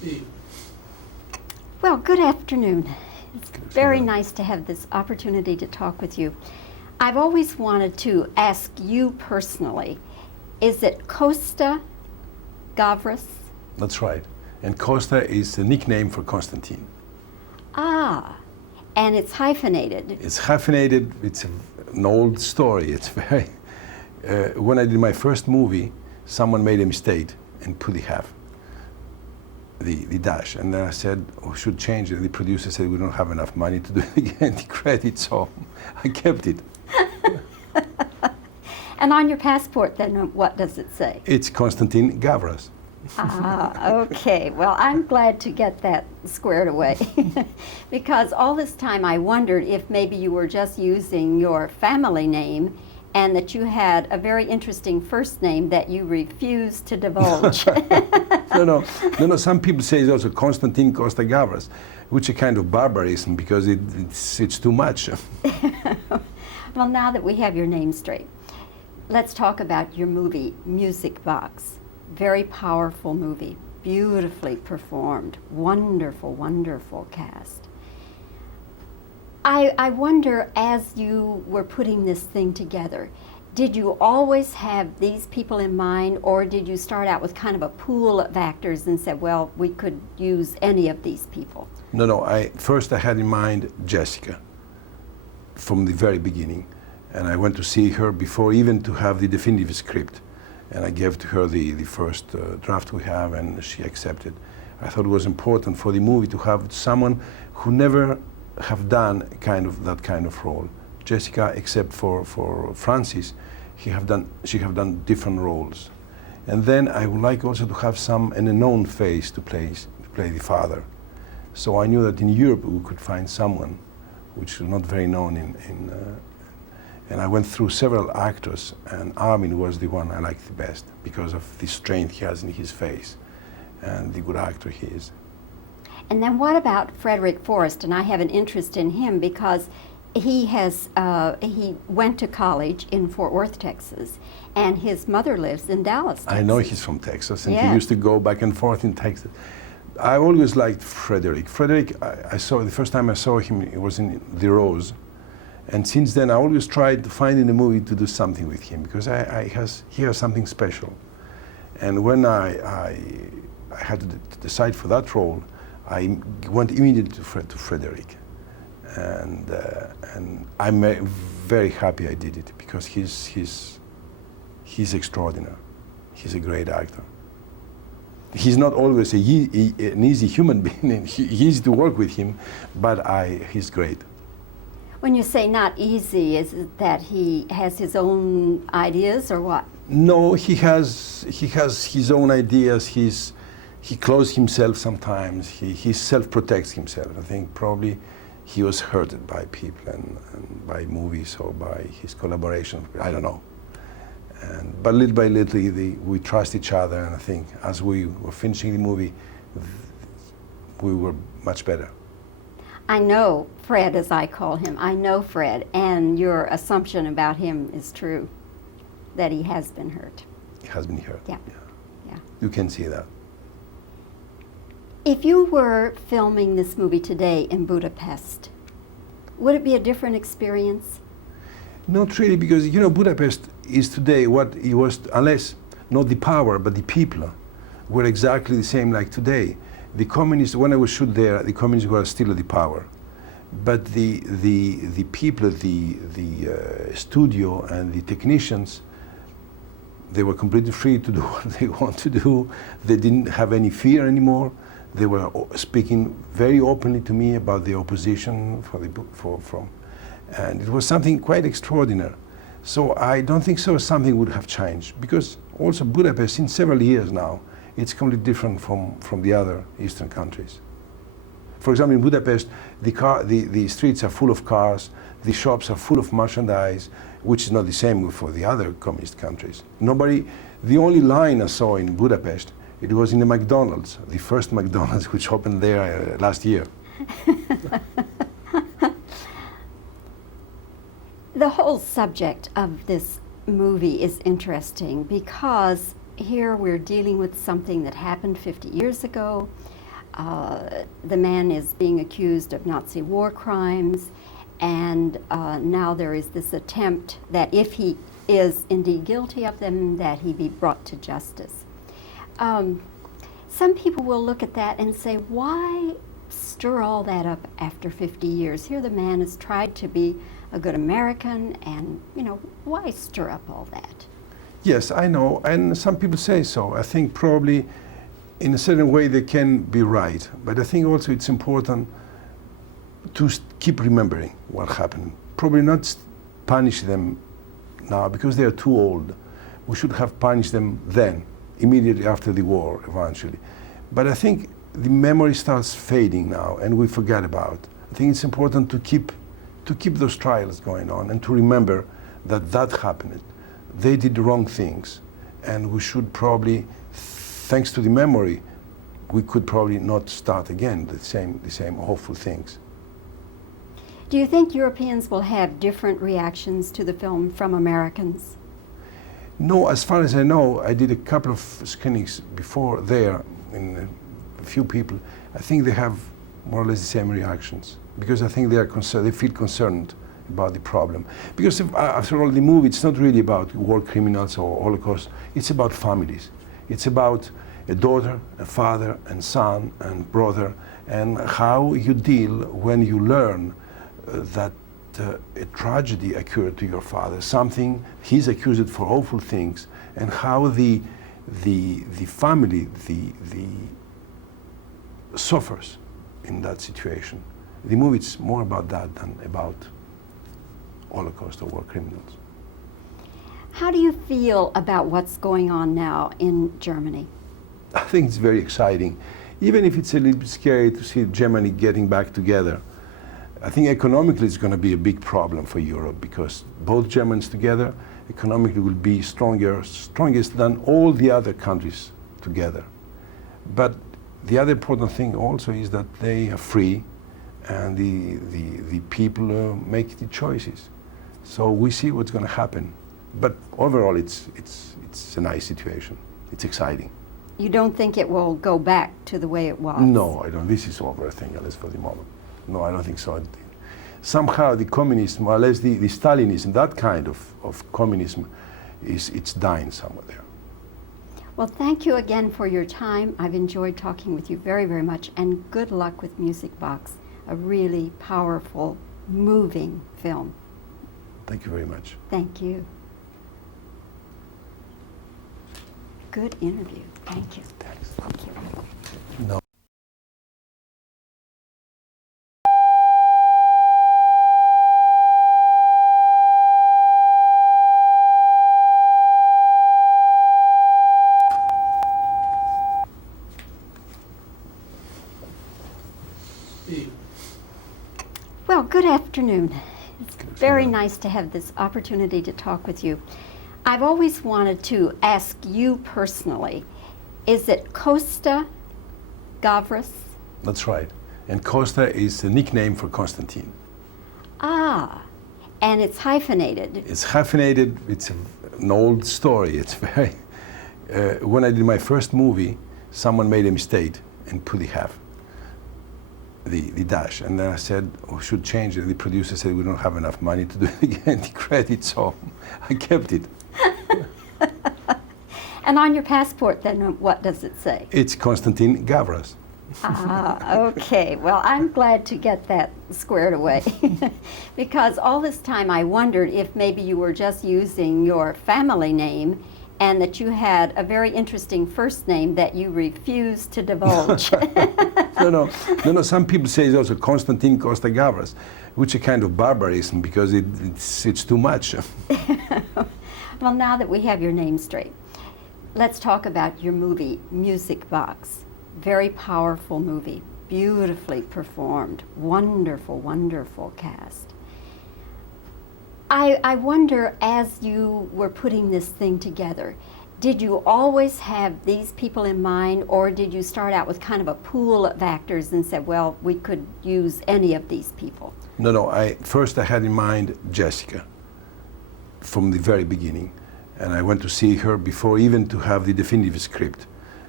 Well, good afternoon. It's very nice to have this opportunity to talk with you. I've always wanted to ask you personally, is it Costa, Gavras? That's right. And Costa is the nickname for Constantine. Ah, and it's hyphenated. It's hyphenated. It's an old story. It's very. When I did my first movie, someone made a mistake and put the half, the dash, and then I said, "Oh, should change it." And the producer said, "We don't have enough money to do it again, the credit," so I kept it. And on your passport, then, what does it say? It's Constantine Gavras. Ah, okay. Well, I'm glad to get that squared away because all this time I wondered if maybe you were just using your family name and that you had a very interesting first name that you refused to divulge. No. Some people say it's also Constantine Costa Gavras, which is a kind of barbarism because it's too much. Well, now that we have your name straight, let's talk about your movie, Music Box. Very powerful movie, beautifully performed, wonderful, wonderful cast. I wonder, as you were putting this thing together, did you always have these people in mind, or did you start out with kind of a pool of actors and said, well, we could use any of these people? No. First I had in mind Jessica from the very beginning. And I went to see her before even to have the definitive script. And I gave to her the first draft we have, and she accepted. I thought it was important for the movie to have someone who never have done that kind of role. Jessica, except for Francis, she have done different roles. And then I would like also to have an unknown face to play the father. So I knew that in Europe we could find someone which is not very known and I went through several actors, and Armin was the one I liked the best because of the strength he has in his face and the good actor he is. And then what about Frederick Forrest? And I have an interest in him because he went to college in Fort Worth, Texas, and his mother lives in Dallas, Texas. I know he's from Texas, and Yeah. he used to go back and forth in Texas. I always liked Frederick. I saw the first time I saw him, it was in The Rose. And since then, I always tried to find in a movie to do something with him because he has something special. And when I had to decide for that role, I went immediately to Frederick. And I'm very happy I did it because he's extraordinary. He's a great actor. He's not always an easy human being. He's easy to work with him, but he's great. When you say not easy, is it that he has his own ideas or what? No, he has his own ideas. He closes himself sometimes. He self-protects himself. I think probably he was hurt by people and by movies or by his collaboration. I don't know. But little by little, we trust each other, and I think as we were finishing the movie, we were much better. I know Fred, as I call him. I know Fred, and your assumption about him is true, that he has been hurt. He has been hurt. Yeah. You can see that. If you were filming this movie today in Budapest, would it be a different experience? Not really, because Budapest is today what it was, unless not the power, but the people were exactly the same like today. The communists, when I was shoot there, the communists were still at the power, but the people, the studio and the technicians, they were completely free to do what they want to do. They didn't have any fear anymore. They were speaking very openly to me about the opposition and it was something quite extraordinary. So I don't think something would have changed, because also Budapest, in several years now, it's completely different from the other Eastern countries. For example, in Budapest, the streets are full of cars, the shops are full of merchandise, which is not the same for the other communist countries. The only line I saw in Budapest, it was in the McDonald's, the first McDonald's which opened there last year. The whole subject of this movie is interesting because here we're dealing with something that happened 50 years ago. The man is being accused of Nazi war crimes, and now there is this attempt that if he is indeed guilty of them, that he be brought to justice. Some people will look at that and say, why stir all that up after 50 years? Here the man has tried to be a good American, and, why stir up all that? Yes, I know, and some people say so. I think probably in a certain way they can be right, but I think also it's important to keep remembering what happened. Probably not punish them now because they are too old. We should have punished them then, immediately after the war, eventually. But I think the memory starts fading now, and we forget about. I think it's important to keep those trials going on and to remember that happened. They did the wrong things, and we should probably, thanks to the memory, we could probably not start again the same awful things. Do you think Europeans will have different reactions to the film from Americans? No, as far as I know, I did a couple of screenings before there, in a few people. I think they have more or less the same reactions, because I think they are concerned, they feel concerned about the problem. Because after all, the movie, it's not really about war criminals or Holocaust, it's about families. It's about a daughter, a father, and son, and brother, and how you deal when you learn that a tragedy occurred to your father, something he's accused for awful things, and how the family suffers in that situation. The movie is more about that than about Holocaust or war criminals. How do you feel about what's going on now in Germany? I think it's very exciting, even if it's a little bit scary to see Germany getting back together. I think economically it's going to be a big problem for Europe, because both Germans together economically will be strongest than all the other countries together. But the other important thing also is that they are free, and the people make the choices. So we see what's going to happen. But overall, it's a nice situation. It's exciting. You don't think it will go back to the way it was? No, I don't. This is over, I think, at least for the moment. No, I don't think so. Somehow the communism, or at least the Stalinism, that kind of communism, it's dying somewhere there. Well, thank you again for your time. I've enjoyed talking with you very, very much, and good luck with Music Box, a really powerful, moving film. Thank you very much. Thank you. Good interview. Thank you. Thanks. Thank you. No. Well, good afternoon. It's very nice to have this opportunity to talk with you. I've always wanted to ask you personally, is it Costa, Gavras? That's right. And Costa is a nickname for Constantine. Ah, and it's hyphenated. It's hyphenated. It's an old story. It's very. When I did my first movie, someone made a mistake and put the dash, and then I said, "Oh, we should change it." And the producer said, "We don't have enough money to do it again." The credit, so I kept it. And on your passport, then, what does it say? It's Constantine Gavras. Ah, okay. Well, I'm glad to get that squared away because all this time I wondered if maybe you were just using your family name and that you had a very interesting first name that you refused to divulge. No. Some people say it's also Constantine Costa Gavras, which is a kind of barbarism because it's too much. Well, now that we have your name straight, let's talk about your movie, Music Box. Very powerful movie, beautifully performed, wonderful, wonderful cast. I wonder, as you were putting this thing together, did you always have these people in mind, or did you start out with kind of a pool of actors and said, well, we could use any of these people? No. First I had in mind Jessica from the very beginning, and I went to see her before even to have the definitive script.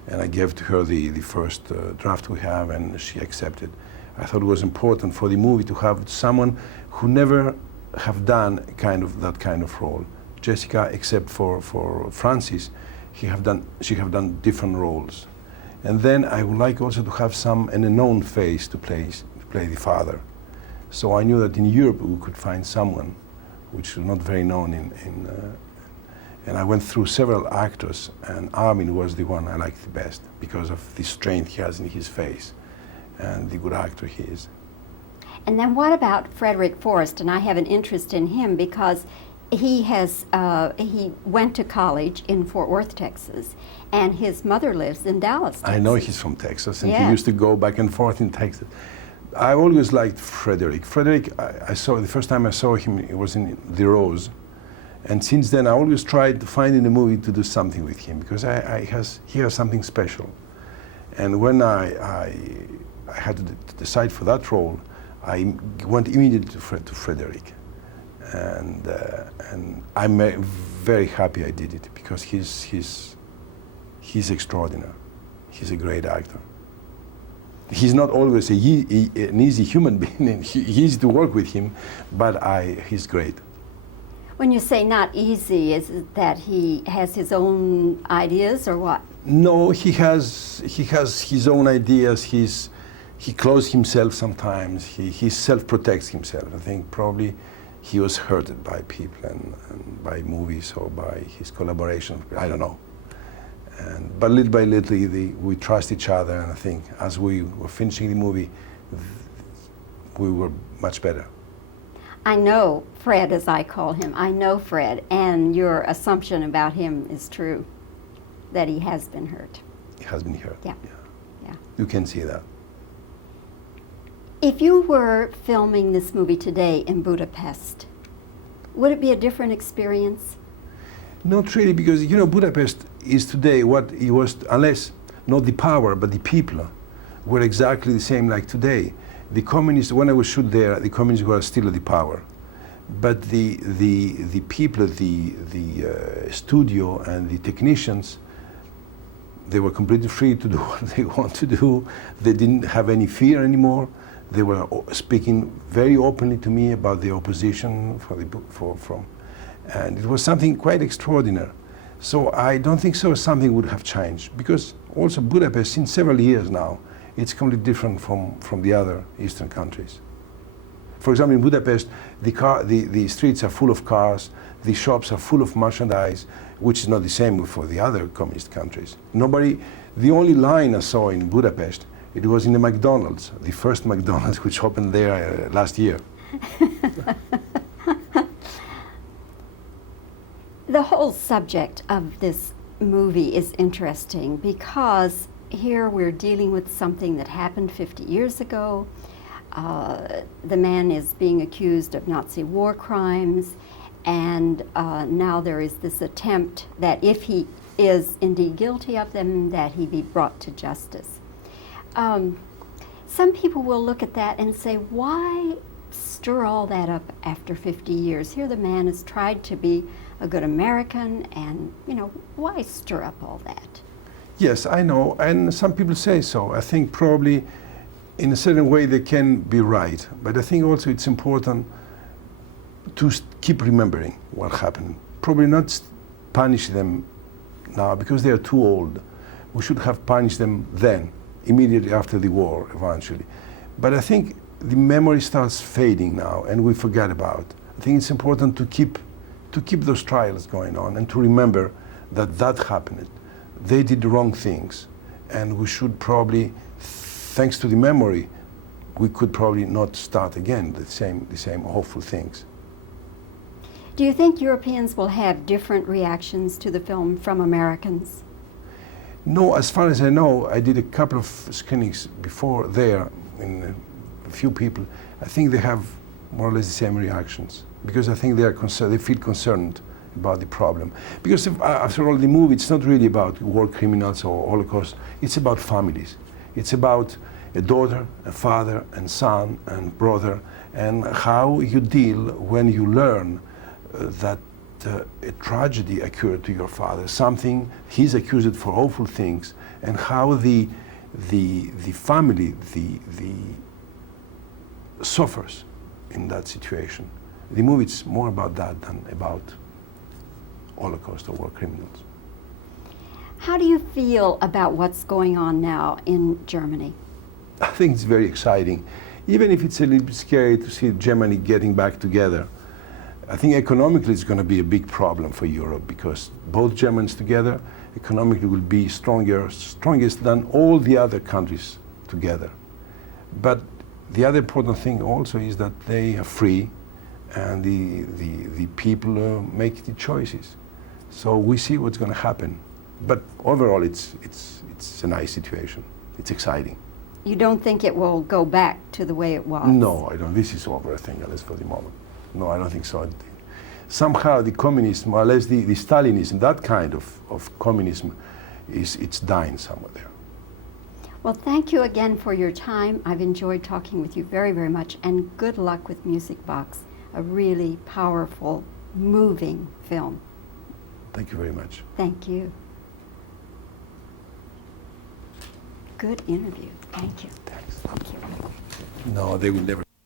And I gave to her the first draft we have, and she accepted. I thought it was important for the movie to have someone who never have done that kind of role. Jessica, except for Francis, she have done different roles. And then I would like also to have an unknown face to play the father. So I knew that in Europe we could find someone which is not very known and I went through several actors, and Armin was the one I liked the best because of the strength he has in his face and the good actor he is. And then what about Frederick Forrest? And I have an interest in him because he went to college in Fort Worth, Texas, and his mother lives in Dallas, Texas. I know he's from Texas, and Yeah. he used to go back and forth in Texas. I always liked Frederick. Frederick, I saw the first time I saw him, it was in The Rose, and since then I always tried to find in a movie to do something with him because he has something special. And when I had to decide for that role, I went immediately to Frederick. And I'm very happy I did it because he's extraordinary. He's a great actor. He's not always an easy human being. He's easy to work with him, but he's great. When you say not easy, is it that he has his own ideas or what? No, he has his own ideas. He closes himself sometimes. He self-protects himself. I think probably he was hurted by people and by movies or by his collaboration. I don't know. But little by little, we trust each other, and I think as we were finishing the movie, we were much better. I know Fred, as I call him. I know Fred, and your assumption about him is true, that he has been hurt. He has been hurt. Yeah. Yeah. You can see that. If you were filming this movie today in Budapest, would it be a different experience? Not really, because Budapest is today what it was, unless not the power, but the people were exactly the same like today. The communists, when I was shoot there, the communists were still at the power, but the people, the studio and the technicians, they were completely free to do what they want to do. They didn't have any fear anymore. They were speaking very openly to me about the opposition and it was something quite extraordinary. So I don't think something would have changed, because also Budapest, in several years now, it's completely different from the other Eastern countries. For example, in Budapest, the streets are full of cars, the shops are full of merchandise, which is not the same for the other communist countries. The only line I saw in Budapest, it was in the McDonald's, the first McDonald's which opened there last year. The whole subject of this movie is interesting because here we're dealing with something that happened 50 years ago. The man is being accused of Nazi war crimes, and now there is this attempt that if he is indeed guilty of them, that he be brought to justice. Some people will look at that and say, why stir all that up after 50 years? Here the man has tried to be a good American, and why stir up all that? Yes, I know, and some people say so. I think probably in a certain way they can be right, but I think also it's important to keep remembering what happened. Probably not punish them now because they are too old. We should have punished them then, immediately after the war, eventually. But I think the memory starts fading now, and we forget about. I think it's important to keep those trials going on and to remember that happened. They did the wrong things, and we should probably, thanks to the memory, we could probably not start again the same awful things. Do you think Europeans will have different reactions to the film from Americans? No, as far as I know, I did a couple of screenings before there, in a few people. I think they have more or less the same reactions, because I think they feel concerned about the problem. Because after all, the movie, it's not really about war criminals or Holocaust, it's about families. It's about a daughter, a father, and son, and brother, and how you deal when you learn that a tragedy occurred to your father, something he's accused for awful things, and how the family suffers in that situation. The movie is more about that than about Holocaust or war criminals. How do you feel about what's going on now in Germany? I think it's very exciting. Even if it's a little bit scary to see Germany getting back together, I think economically it's going to be a big problem for Europe, because both Germans together economically will be strongest than all the other countries together. But the other important thing also is that they are free, and the people make the choices. So we see what's going to happen. But overall, it's a nice situation. It's exciting. You don't think it will go back to the way it was? No, I don't. This is over, I think, at least for the moment. No, I don't think so. Somehow the communism, or at least the Stalinism, that kind of communism, it's dying somewhere there. Well, thank you again for your time. I've enjoyed talking with you very, very much, and good luck with Music Box, a really powerful, moving film. Thank you very much. Thank you. Good interview. Thank you. Thanks. Thank you. No, they will never.